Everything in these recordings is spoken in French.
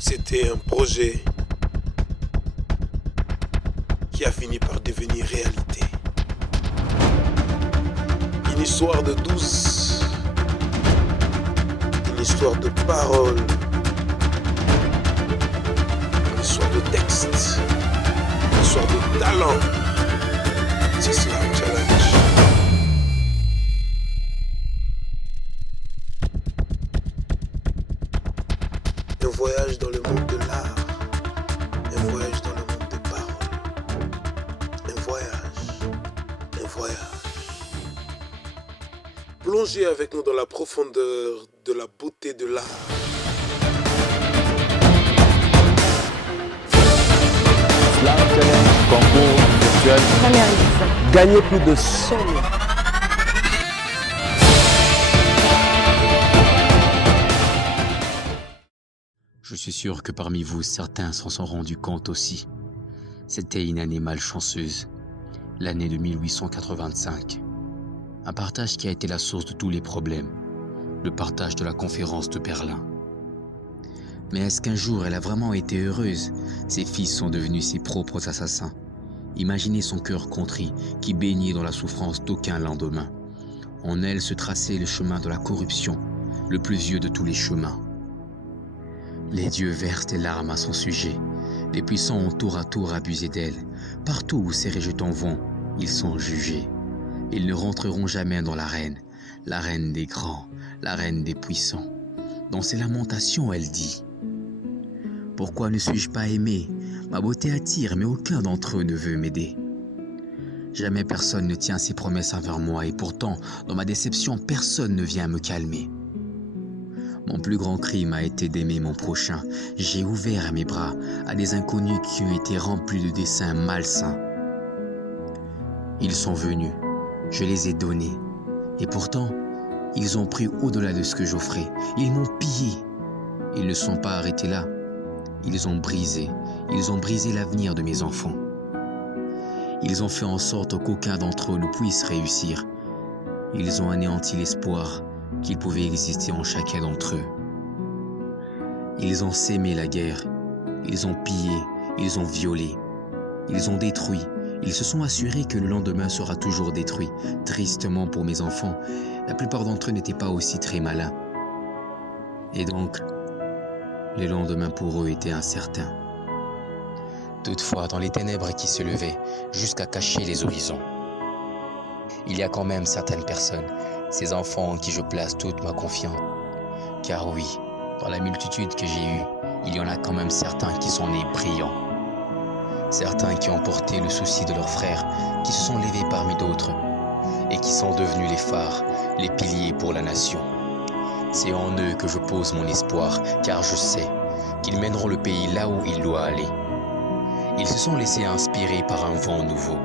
C'était un projet qui a fini par devenir réalité. Une histoire de douce, une histoire de parole, une histoire de texte, une histoire de talent. C'est cela le challenge. Un voyage dans le monde de l'art, un voyage dans le monde des paroles, un voyage. Plongez avec nous dans la profondeur de la beauté de l'art. Slam Challenge, concours virtuel. Première édition. Gagner plus de 100 000. Je suis sûr que parmi vous, certains s'en sont rendus compte aussi. C'était une année malchanceuse, l'année de 1885. Un partage qui a été la source de tous les problèmes, le partage de la conférence de Berlin. Mais est-ce qu'un jour elle a vraiment été heureuse? Ses fils sont devenus ses propres assassins. Imaginez son cœur contrit qui baignait dans la souffrance d'aucun lendemain. En elle se traçait le chemin de la corruption, le plus vieux de tous les chemins. Les dieux versent des larmes à son sujet. Les puissants ont tour à tour abusé d'elle. Partout où ces rejetants vont, ils sont jugés. Ils ne rentreront jamais dans l'arène des grands, l'arène des puissants. Dans ses lamentations, elle dit « Pourquoi ne suis-je pas aimée? Ma beauté attire, mais aucun d'entre eux ne veut m'aider. Jamais personne ne tient ses promesses envers moi, et pourtant, dans ma déception, personne ne vient me calmer. Mon plus grand crime a été d'aimer mon prochain. J'ai ouvert mes bras à des inconnus qui ont été remplis de desseins malsains. Ils sont venus, je les ai donnés. Et pourtant, ils ont pris au-delà de ce que j'offrais. Ils m'ont pillé. Ils ne sont pas arrêtés là. Ils ont brisé l'avenir de mes enfants. Ils ont fait en sorte qu'aucun d'entre eux ne puisse réussir. Ils ont anéanti l'espoir qu'il pouvait exister en chacun d'entre eux. Ils ont sémé la guerre, ils ont pillé, ils ont violé, ils ont détruit, ils se sont assurés que le lendemain sera toujours détruit. Tristement pour mes enfants, la plupart d'entre eux n'étaient pas aussi très malins. Et donc, le lendemain pour eux était incertain. Toutefois, dans les ténèbres qui se levaient jusqu'à cacher les horizons, il y a quand même certaines personnes, ces enfants en qui je place toute ma confiance. Car oui, dans la multitude que j'ai eue, il y en a quand même certains qui sont nés brillants. Certains qui ont porté le souci de leurs frères, qui se sont levés parmi d'autres, et qui sont devenus les phares, les piliers pour la nation. C'est en eux que je pose mon espoir, car je sais qu'ils mèneront le pays là où il doit aller. Ils se sont laissés inspirer par un vent nouveau.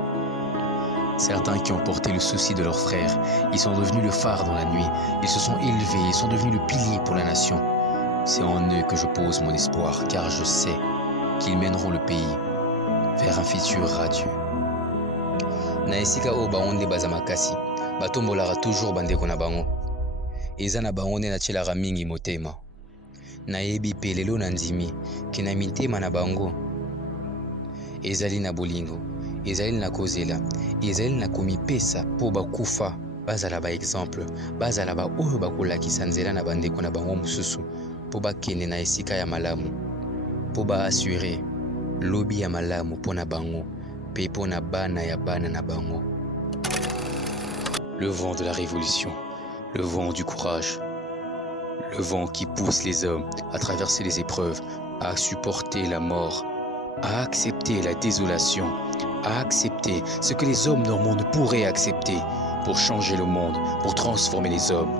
Certains qui ont porté le souci de leurs frères, ils sont devenus le phare dans la nuit, ils se sont élevés, ils sont devenus le pilier pour la nation. C'est en eux que je pose mon espoir, car je sais qu'ils mèneront le pays vers un futur radieux. Na esika o baonde baza makasi, batombolaka toujours bandeko na bango. Eza na bango nde natielaka mingi motema. Nayebi pe lelo na ndimi ke na mitema na bango ezali na bolingo, ezali na kozela, ezali na komipesa mpo bakufa bazala ba exemple, bazala ba oyo bakolakisa nzela na bandeko na bango mosusu mpo bakende na esika ya malamu, mpo baassure lobi ya malamu mpo na bango mpe mpo na bana ya bana na bango. Le vent de la révolution, le vent du courage, le vent qui pousse les hommes à traverser les épreuves, à supporter la mort, à accepter la désolation, à accepter ce que les hommes normaux ne pourraient accepter pour changer le monde, pour transformer les hommes.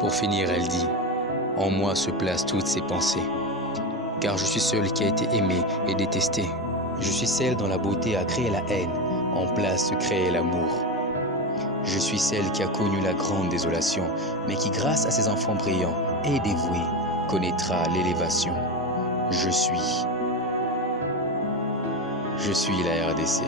Pour finir, elle dit « En moi se placent toutes ces pensées, car je suis seule qui a été aimée et détestée. Je suis celle dont la beauté a créé la haine, en place de créer l'amour. Je suis celle qui a connu la grande désolation, mais qui, grâce à ses enfants brillants et dévoués, connaîtra l'élévation. Je suis la RDC.